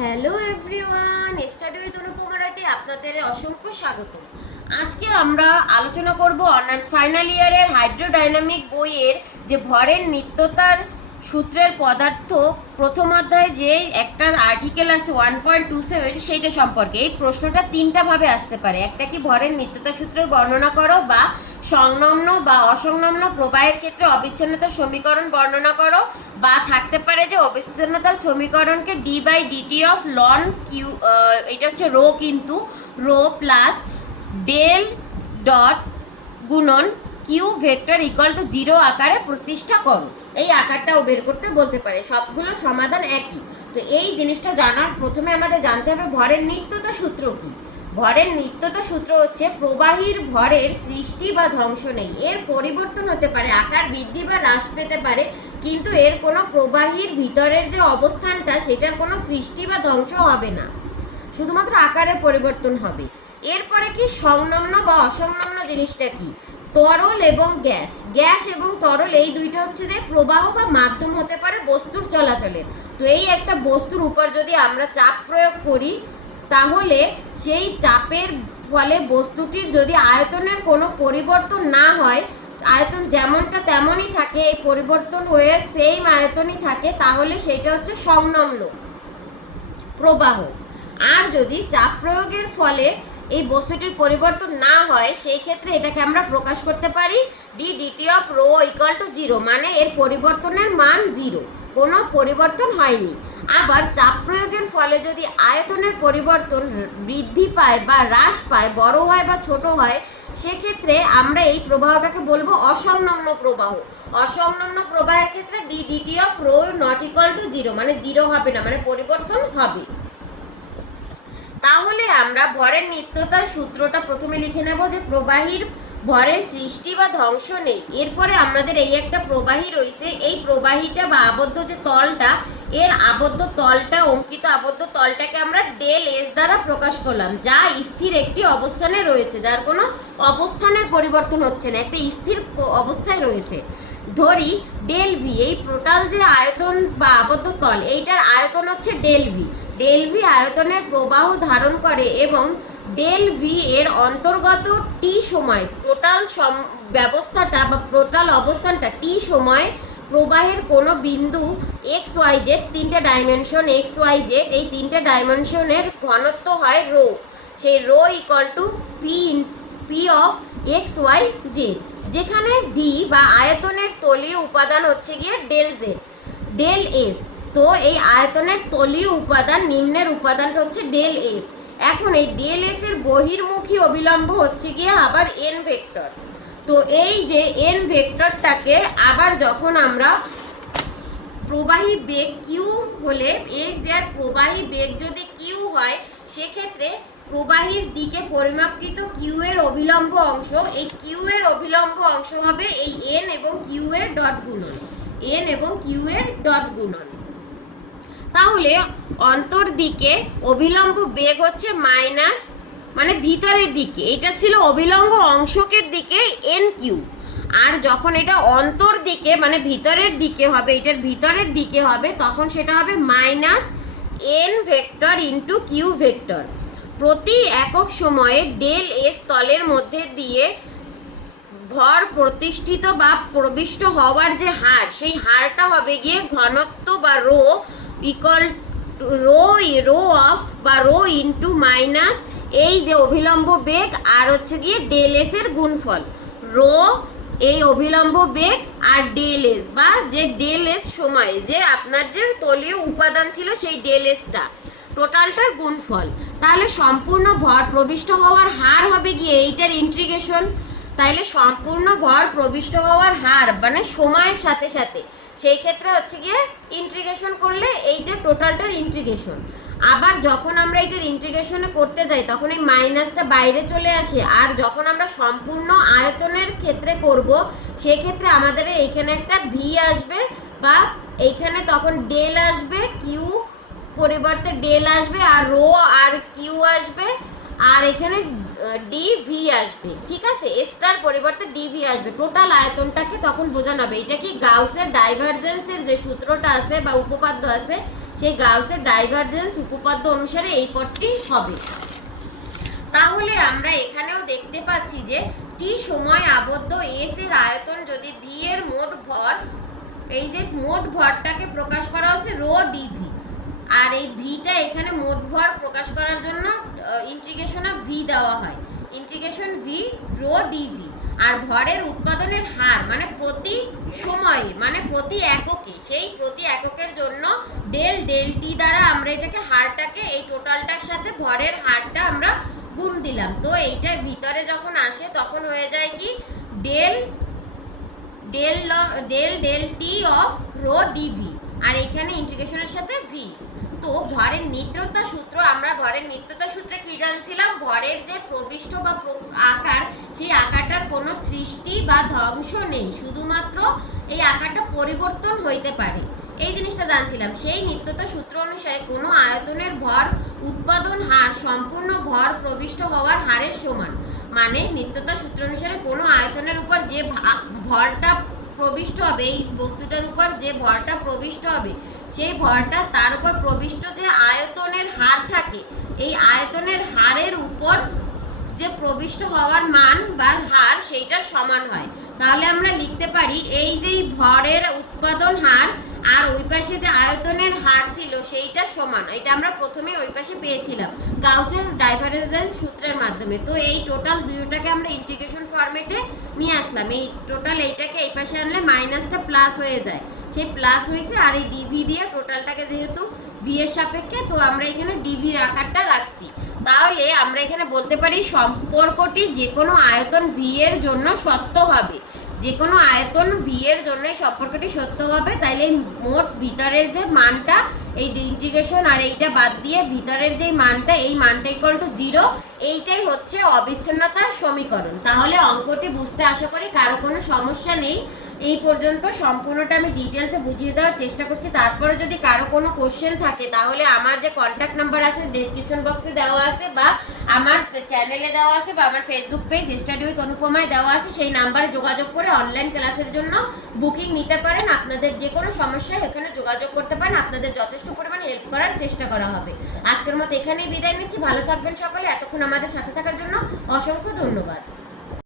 Hello everyone study with Anupama আপনাদের অসংখ্য স্বাগত আজকে আমরা আলোচনা করব অনার্স ফাইনাল ইয়ারের হাইড্রোডাইনামিক বইয়ের যে ভরের নিত্যতার সূত্রের পদার্থ, প্রথম অধ্যায়ে যে একটা আর্টিকেল আছে ওয়ান পয়েন্ট টু সেভেন সেইটা সম্পর্কে। এই প্রশ্নটা তিনটা ভাবে আসতে পারে। একটা কি ভরের নিত্যতা সূত্রের বর্ণনা করো বা সংলগ্ন বা অসংলগ্ন প্রবাহের ক্ষেত্রে অবিচ্ছিন্নতার সমীকরণ বর্ণনা করো বা থাকতে পারে যে অবিচ্ছিন্নতার সমীকরণকে D by DT of ln Q এটা হচ্ছে রো কিন্তু রো প্লাস ডেল ডট গুণন Q vector equal to zero আকারে প্রতিষ্ঠা করো। এই আকারটাও বের করতে বলতে পারে, সবগুলোর সমাধান একই। তো এই জিনিসটা জানার প্রথমে আমাদের জানতে হবে ভরের নিত্যতা সূত্র কী। ভরের নিত্যত সূত্র হচ্ছে, প্রবাহীর ভরের সৃষ্টি বা ধ্বংস নেই। এর পরিবর্তন হতে পারে, আকার বৃদ্ধি বা হ্রাস পেতে পারে, কিন্তু এর কোনো প্রবাহীর ভিতরের যে অবস্থানটা, সেটার কোনো সৃষ্টি বা ধ্বংস হবে না। শুধুমাত্র আকারে পরিবর্তন হবে। এরপরে কি সংলগ্ন বা অসংলগ্ন জিনিসটা কি? তরল এবং গ্যাস। গ্যাস এবং তরল এই দুইটা হচ্ছে যে প্রবাহ বা মাধ্যম হতে পারে বস্তুর চলাচলের তো এই একটা বস্তুর উপর যদি আমরা চাপ প্রয়োগ করি তাহলে সেই চাপের ফলে বস্তুটির যদি আয়তনের কোনো পরিবর্তন না হয়, আয়তন যেমনটা তেমনই থাকে, এই পরিবর্তন হয়ে সেম আয়তনই থাকে, তাহলে সেটা হচ্ছে সংলগ্ন প্রবাহ। আর যদি চাপ প্রয়োগের ফলে এই বস্তুটির পরিবর্তন না হয়, সেই ক্ষেত্রে এটাকে আমরা প্রকাশ করতে পারি D DT of rho equal to zero মানে এর পরিবর্তনের মান জিরো কোনো পরিবর্তন হয়নি। আবার চাপ প্রয়োগের ফলে যদি আয়তনের পরিবর্তন বৃদ্ধি পায় বা হ্রাস পায়, বড় হয় বা ছোট হয়, সেক্ষেত্রে আমরা এই প্রবাহটাকে বলব অসংলগ্ন প্রবাহ। অসংলগ্ন প্রবাহের ক্ষেত্রে D DT of rho not equal to zero মানে জিরো হবে না মানে পরিবর্তন হবে। তাহলে আমরা ভরের নিত্যতার সূত্রটা প্রথমে লিখে নেব যে প্রবাহীর ভরের সৃষ্টি বা ধ্বংস নেই। এরপরে আমাদের এই একটা প্রবাহী রয়েছে। এই প্রবাহীটা বা আবদ্ধ যে তলটা, এর আবদ্ধ তলটা, অঙ্কিত আবদ্ধ তলটাকে আমরা ডেল এস দ্বারা প্রকাশ করলাম, যা স্থির একটি অবস্থানে রয়েছে, যার কোনো অবস্থানের পরিবর্তন হচ্ছে না, একটা স্থির অবস্থায় রয়েছে। ধরি ডেল ভি, এই টোটাল যে আয়তন বা আবদ্ধ তল, এইটার আয়তন হচ্ছে ডেল ভি। ডেল ভি আয়তনের প্রবাহ ধারণ করে এবং ডেল ভি এর অন্তর্গত টি সময় টোটাল সম, ব্যবস্থাটা বা টোটাল অবস্থানটা টি সময় প্রবাহের কোনো বিন্দু এক্স ওয়াই জেড তিনটে ডাইমেনশন এক্স ওয়াই জেড এই তিনটে ডাইমেনশনের ঘনত্ব হয় রো। সেই rho equal to P in P of X Y Z যেখানে ভি বা আয়তনের তলীয় উপাদান হচ্ছে গিয়ে ডেল জেড ডেল এস তো এই আয়তনের তলীয় উপাদান, নিম্নের উপাদানটা হচ্ছে ডেল এস এখন এই ডেল এস এর বহির্মুখী অবিলম্ব হচ্ছে গিয়ে আবার এন ভেক্টর তো এই যে এন ভেক্টরটাকে আবার যখন আমরা প্রবাহী বেগ কিউ হলে এর যে প্রবাহী বেগ যদি কিউ হয়, সেক্ষেত্রে প্রবাহীর দিকে পরিমাপকৃত কিউ এর অভিলম্ব অংশ, এই কিউ এর অভিলম্ব অংশ হবে এই এন এবং কিউ এর ডট গুণন। এন এবং কিউ এর ডট গুণন। তাহলে অন্তর দিকে অভিলম্ব বেগ হচ্ছে মাইনাস মানে ভিতরের দিকে। এটা ছিল অভিলম্ব অংশকের দিকে এন কিউ আর যখন এটা অন্তর দিকে মানে ভিতরের দিকে হবে, এটার ভিতরের দিকে হবে, তখন সেটা হবে minus N vector into Q vector. প্রতি একক সময়ে ডেল এস তলের মধ্যে দিয়ে ভর প্রতিষ্ঠিত বা প্রবিষ্ট হওয়ার যে হার, সেই হারটা হবে গিয়ে ঘনত্ব বা rho equal rho rho of বা রো ইন্টু মাইনাস এই যে অভিলম্ব বেগ আর হচ্ছে গিয়ে ডেল এস এর গুণফল। রো এই অভিলম্ব বেগ আর ডেল এস বা যে ডেল এস সময় যে আপনার যে তলীয় উপাদান ছিল সেই ডেল এসটা টোটালটার গুণফল। তাহলে সম্পূর্ণ ভর প্রবিষ্ট হওয়ার হার হবে গিয়ে এইটার ইন্ট্রিগেশন তাইলে সম্পূর্ণ ভর প্রবিষ্ট হওয়ার হার মানে সময়ের সাথে সাথে। সেই ক্ষেত্রে হচ্ছে গিয়ে ইন্ট্রিগেশন করলে এইটা টোটালটার ইন্ট্রিগেশন আবার যখন আমরা এটার ইন্টিগ্রেশনে করতে যাই, তখন এই মাইনাসটা বাইরে চলে আসে। আর যখন আমরা সম্পূর্ণ আয়তনের ক্ষেত্রে করব, সেক্ষেত্রে আমাদের এইখানে একটা ভি আসবে বা এইখানে তখন ডেল আসবে কিউ পরিবর্তে ডেল আসবে, আর রো আর কিউ আসবে। আর এখানে ডি ভি আসবে, ঠিক আছে? স্টার পরিবর্তে ডি ভি আসবে। টোটাল আয়তনটাকে তখন বোঝানো হবে। এটা কি গাউসের ডাইভারজেন্সের যে সূত্রটা আছে বা উপপাদ্য আছে, সেই গাউসের ডাইভারজেন্স উপপাদ্য অনুসারে এই পথটি হবে। তাহলে আমরা এখানেও দেখতে পাচ্ছি যে টি সময় আবদ্ধ এস এর আয়তন যদি ভি এর মোট ভর, এই যে মোট ভরটাকে প্রকাশ করা হচ্ছে রো ডিভি আর এই ভিটা এখানে মোট ভর প্রকাশ করার জন্য ইন্টিগ্রেশন অফ ভি দেওয়া হয়। ইন্টিগ্রেশন ভি রো ডিভি আর ভরের উৎপাদনের হার মানে প্রতি সময়ে মানে প্রতি এককে, সেই প্রতি এককের জন্য ডেল ডেল টি দ্বারা আমরা এটাকে হারটাকে, এই টোটালটার সাথে ভরের হারটা আমরা গুণ দিলাম। তো এইটা ভিতরে যখন আসে, তখন হয়ে যায় কি? Del del del del T of rho DV আর এখানে ইন্টিগ্রেশনের সাথে ভি তো ভরের নিত্যতা সূত্র, আমরা ভরের নিত্যতা সূত্রে কি জানছিলাম? ভরের যে প্রবিষ্ট বা আকার, সেই আকারটার কোনো সৃষ্টি বা ধ্বংস নেই। শুধুমাত্র এই আকারটা পরিবর্তন হইতে পারে। এই জিনিসটা জানছিলাম। সেই নিত্যতা সূত্র অনুসারে কোনো আয়তনের ভর, উৎপাদন হার, সম্পূর্ণ ভর প্রবিষ্ট হওয়ার হারের সমান। মানে নিত্যতা সূত্র অনুসারে কোনো আয়তনের উপর যে ভরটা প্রবিষ্ট হবে, এই বস্তুটার উপর যে ভরটা প্রবিষ্ট হবে, সেই ভরটা তার উপর প্রবিষ্ট যে আয়তনের হার থাকে, এই আয়তনের হারের উপর যে প্রবিষ্ট হওয়ার মান বা হার সেইটার সমান হয়। তাহলে আমরা লিখতে পারি, এই যে ভরের উৎপাদন হার আর ওই পাশে যে আয়তনের হার ছিল সেইটা সমান। এটা আমরা প্রথমে ওই পাশে পেয়েছিলাম। গাউসের ডাইভারজেন্স সূত্রের মাধ্যমে। তো এই টোটাল দুইটাকে আমরা ইন্টিগ্রেশন ফরম্যাটে নিয়ে আসলাম। এই টোটাল এইটাকে এই পাশে আনলে মাইনাসটা প্লাস হয়ে যায়। সেই প্লাস হয়েছে আর এই ডিভি দিয়ে টোটালটাকে যেহেতু ভি এর সাপেক্ষে, তো আমরা এখানে ডিভির আকারটা রাখছি। তাহলে আমরা এখানে বলতে পারি সম্পর্কটি যে কোনো আয়তন ভি এর জন্য সত্য হবে। যে কোনো আয়তন ভি এর জন্য সম্পর্কটি সত্য হবে, তাইলে মোট ভিতরের যে মানটা, এই ইন্টিগ্রেশন আর এইটা বাদ দিয়ে ভিতরের যে মানটা, এই মানটা ইকুয়াল টু জিরো এইটাই হচ্ছে অবিচ্ছিন্নতার সমীকরণ। তাহলে অঙ্কটি বুঝতে আশা করি কারও কোনো সমস্যা নেই। এই পর্যন্ত সম্পূর্ণটা আমি ডিটেলসে বুঝিয়ে দেওয়ার চেষ্টা করছি। তারপরে যদি কারও কোনো কোশ্চেন থাকে, তাহলে আমার যে কন্ট্যাক্ট নাম্বার আছে ডেসক্রিপশন বক্সে দেওয়া আছে বা আমার চ্যানেলে দেওয়া আছে বা আমার ফেসবুক পেজ স্টাডি উইথ অনুপমায় দেওয়া আছে, সেই নাম্বারে যোগাযোগ করে অনলাইন ক্লাসের জন্য বুকিং নিতে পারেন। আপনাদের যে কোনো সমস্যায় এখানে যোগাযোগ করতে পারেন। আপনাদের যথেষ্ট পরিমাণে হেল্প করার চেষ্টা করা হবে। আজকের মতো এখানেই বিদায় নিচ্ছি। ভালো থাকবেন সকলে। এতক্ষণ আমাদের সাথে থাকার জন্য অসংখ্য ধন্যবাদ।